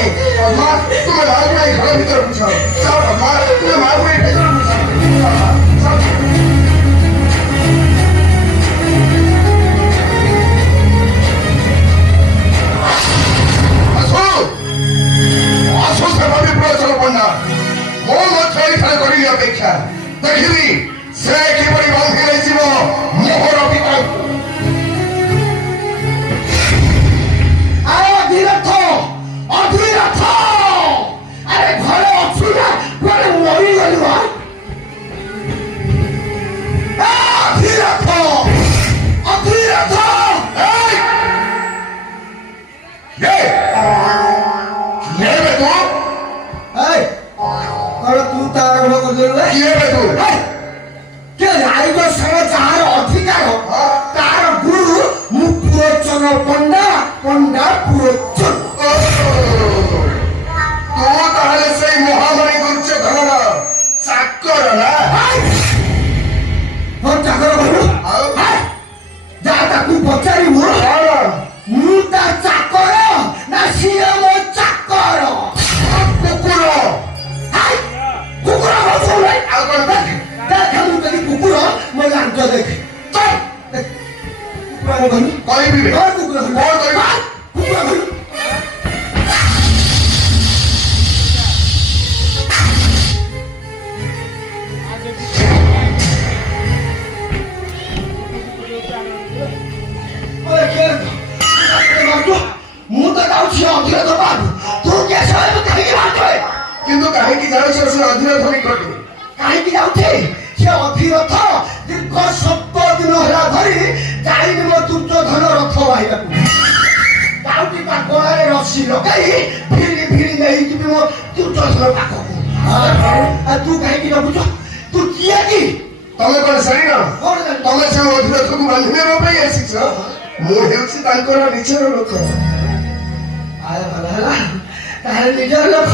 पद्मा तुम्हें मार को घर भीतर पूछो जाओ पद्मा तुम्हें मार को भीतर पूछो आसो सेवादी प्रचल पड़ा मो मछली खाने करी अपेक्षा देखिबी से किपरि बांधी नै जीव मोहर भितर अरे अधीरथ अरे घरे अच्छु ना कुआडे मरी गलु अधीरथ ये बे तू अरे तू तार लोग गलु ये बे तू के राइज समाचार अधिकार तार गुरु मुपुरचन पंडा पंडा पुरचन तू ताहले से महामणि दुर्योधन चाकर ना हो चाकर गलु जा ताकू पचारी मु ता चाकर ना सिए मो चाकर कुकुर कुकुर हो सोले आ कोन देख देख मु कदी कुकुर मो लांच देख चल कुकुर भनी कोई भी कुकुर बोल कोई कुकुर भनी ମୁଁ ତ ଯାଉଛି ଅଧିକ ଦବାକୁ ତୁ କେସ କାହିଁକି ବାଧ୍ୟ କିନ୍ତୁ କାହିଁକି ଜାଣିଛ ସେ ଅଧିରଥ ନିକଟରେ କାହିଁକି ଯାଉଛି ସେ ଅଧିରଥ ଦୀର୍ଘ 7 ଦିନ ହେଲା ଧରି ଯାଇନି ମୋ ଦୁର୍ଯ୍ୟୋଧନ ରଥ ବାହିବାକୁ ଯାଉଛି ତା ଗଳାରେ ରସି ଲଗାଇ ଭିଡ଼ି ନେଇଯିବି ମୋ ଦୁର୍ଯ୍ୟୋଧନ ପାଖକୁ ତୁ କାହିଁକି ଜଗୁଛ ତୁ କିଏ କି ତମେ କଣ ଜାଣିନ କଣ ଜାଣିଛ? ତମେ ସେ ଅଧିରଥକୁ ବାନ୍ଧି ନେବା ପାଇଁ ଆସିଛ ମୁଁ ହେଉଛି ତାଙ୍କର ନିଜର ଲୋକ ଭଲ ହେଲା ତାହେଲେ ନିଜର ଲୋକ